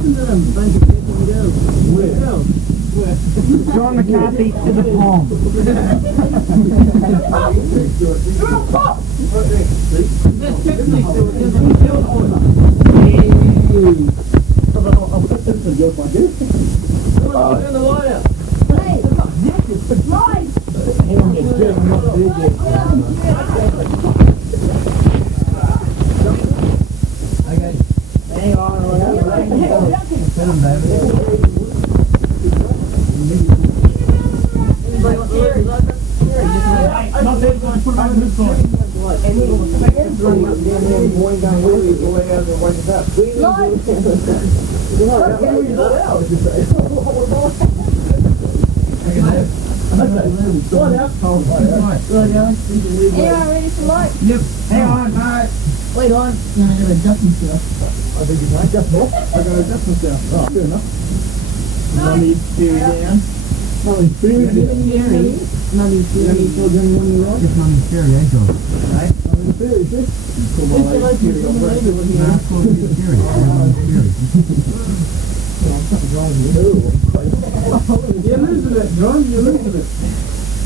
listen to them. Bunch of people and girls. Where? John McCarthy to the palm. In the water. Okay. Hang on. Ready for light? Yep. Hang on, mate. Wait on. No, I gotta adjust myself. I think you can adjust more. I gotta adjust myself. Oh, good enough. Mummy, steer down. Mummy, steer down. Mummy, steer down. Children, when you're right. Just Mummy Sherry, eh, John? Right? Mummy, steer, is it? Call my lady, steer down. Nah, it's called Mummy Sherry. Something's wrong with you. You're losing it, John. You're losing it.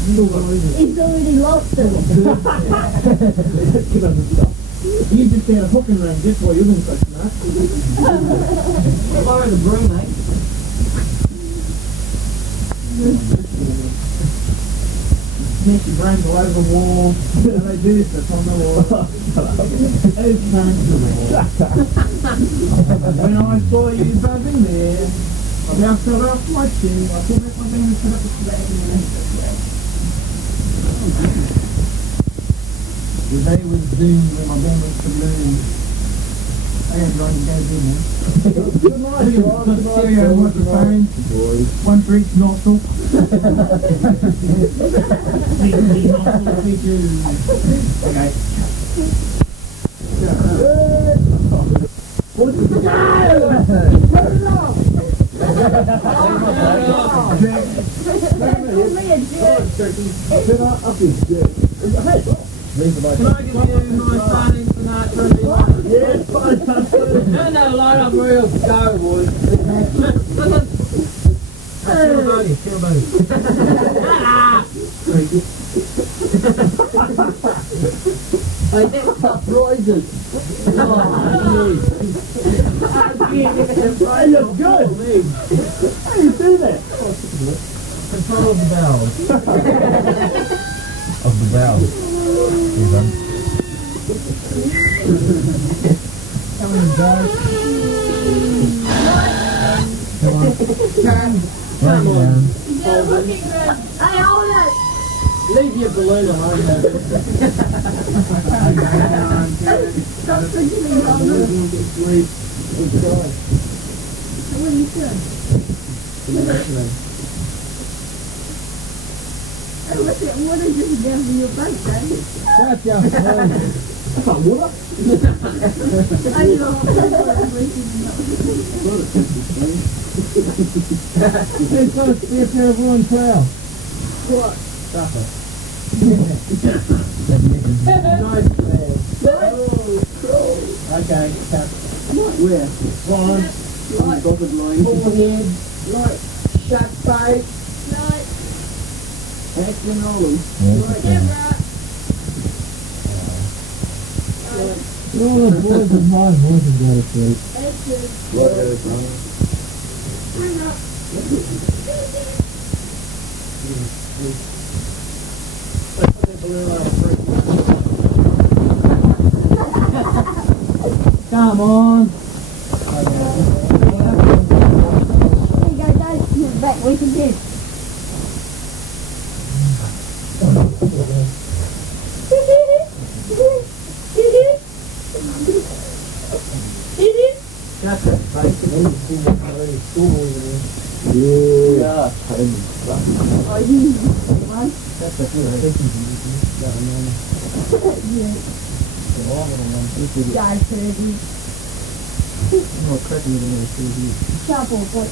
He's already lost it. You just had a hooking range, that's why you're so smart. Borrow the broom, mate. Smash your brains all over the wall. They do this on the wall. It's comfortable. When I saw you buzzing there, I bounced it off my chin. I pulled back my thing and put up the flag and then the day was doomed when my band went to moon. I had Ronnie goes in there. Good night, Ron. Stereo microphone. One for each nostril. Okay. What's the matter? Turn it off! Turn up his dick. Can I give you my signing tonight, Sunday night? Yes, fine. No, light up real go, boys. Chill buddy. I think that's Roy's. Hey, look good. How do you do that? Control of the valve. Of the valve. You done? Come on, guys. Come on. Come on. Hey, hold it! Leave your balloon at home, man. Stop pushing me on the... What are you doing? Hey, look at water just down from your boat, Daddy. That's your phone. That's not water. I know. It's got to be a pair of woolen towel. What? Supper. Nice man. Okay, tap. Where? One. Right. Dotted line. Forehead. Right. Shut face. Right. Action Ollie. All the boys and my boys have got to sleep. Bring up. Come on. There you go, Dad. You're back with again. Chateau, yeah. Oh, you one? That's a good Guy Kirby. Chapo, what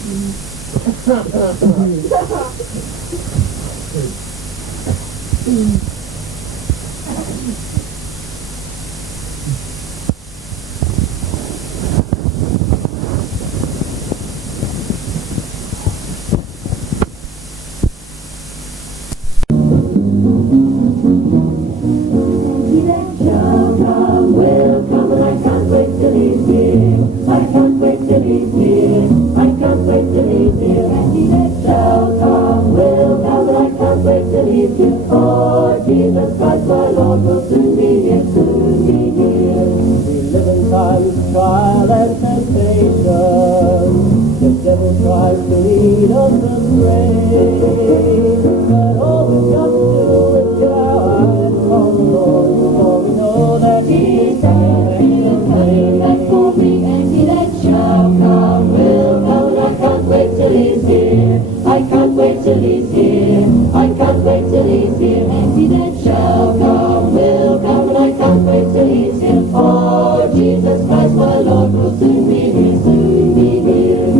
release here. Oh, Jesus Christ, my Lord, will soon be here, soon be here. We live in times of trial and temptation. The devil tries to lead us astray. But all we've got to do is get our eyes on the Lord, for we know that He is coming back for me, and He that shall come will come. I can't wait till He's here. I can't wait till He's here. I can't wait till He's here. And He that shall come will come. And I can't wait till He's here. Oh, Jesus Christ, my Lord, will soon be here, soon be here.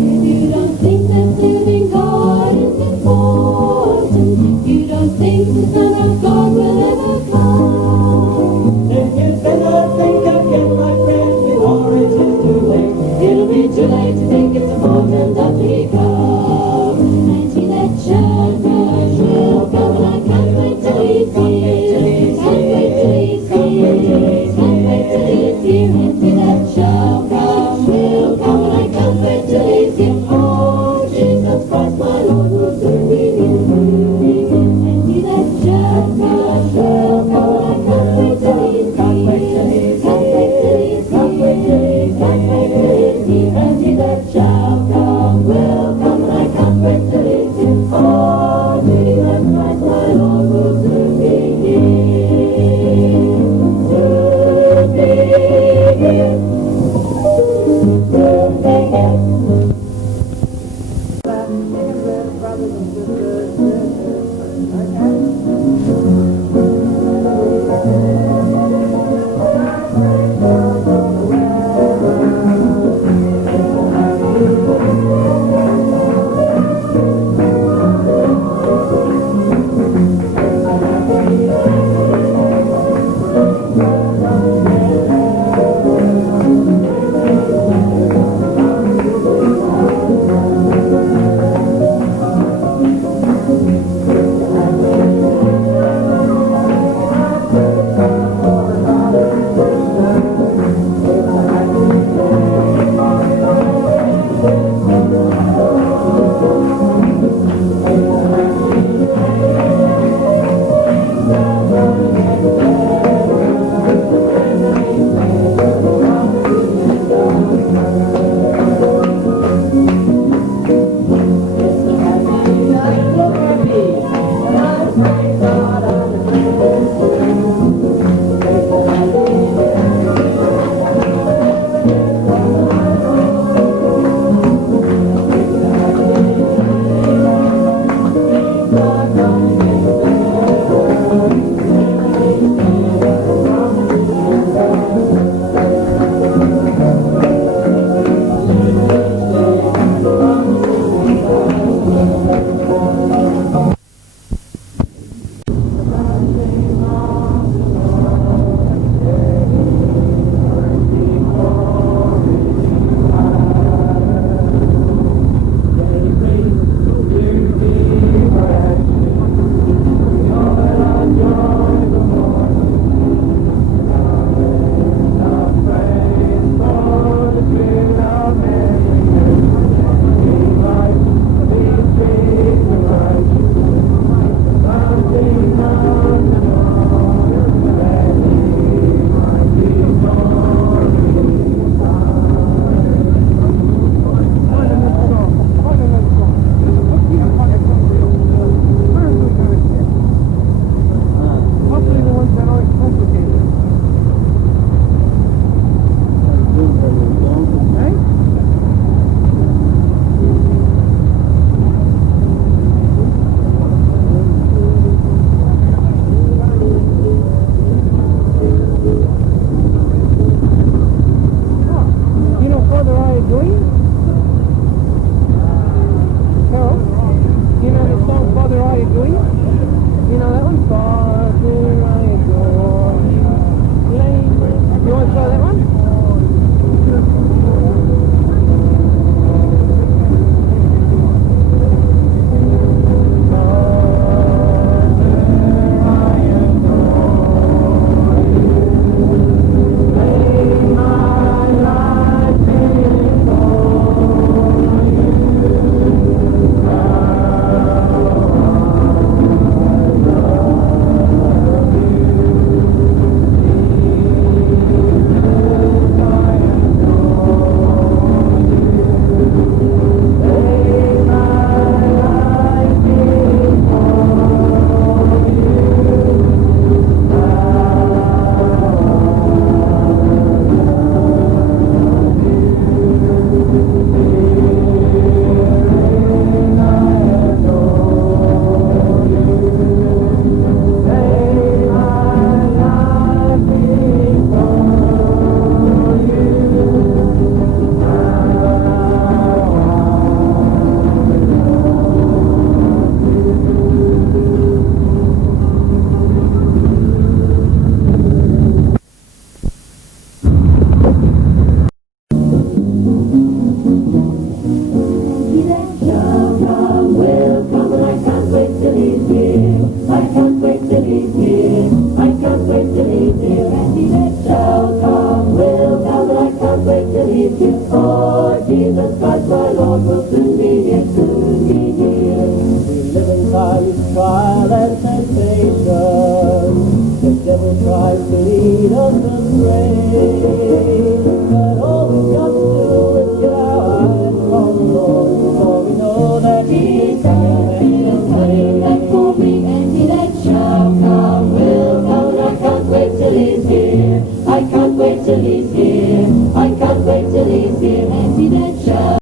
If you don't think that living God is important, if you don't think the Son of God will ever come, if you better think again, my friend, before it is too late. It'll be too late to think it's important that we come. And He that shall come will come, and I can't wait till He's here. Can't wait till He's here. Can't wait till He's here. And He that shall come will come, and I can't wait till He's here. Oh, Jesus Christ, my Lord, will soon be here, soon be here. And He that shall come will come, and I can't wait till He's here. Can't wait till He's here. Can't wait till He's here. Can't wait till He's here. And He that shall come will come, and I can't wait till He's here. Oh, Jesus Christ, my Lord, will soon be here. Soon be here. Soon be here. Brothers and sisters, okay? Lord will soon be here, soon be here. We live in times of trial and temptation. The devil tries to lead us astray. But all we've got to do is get our eyes on the Lord, for we know that He is coming and coming back for me, and He that shall come will come. I can't wait till He's here. I can't wait till He's here. I can't wait till He's here, and He that shall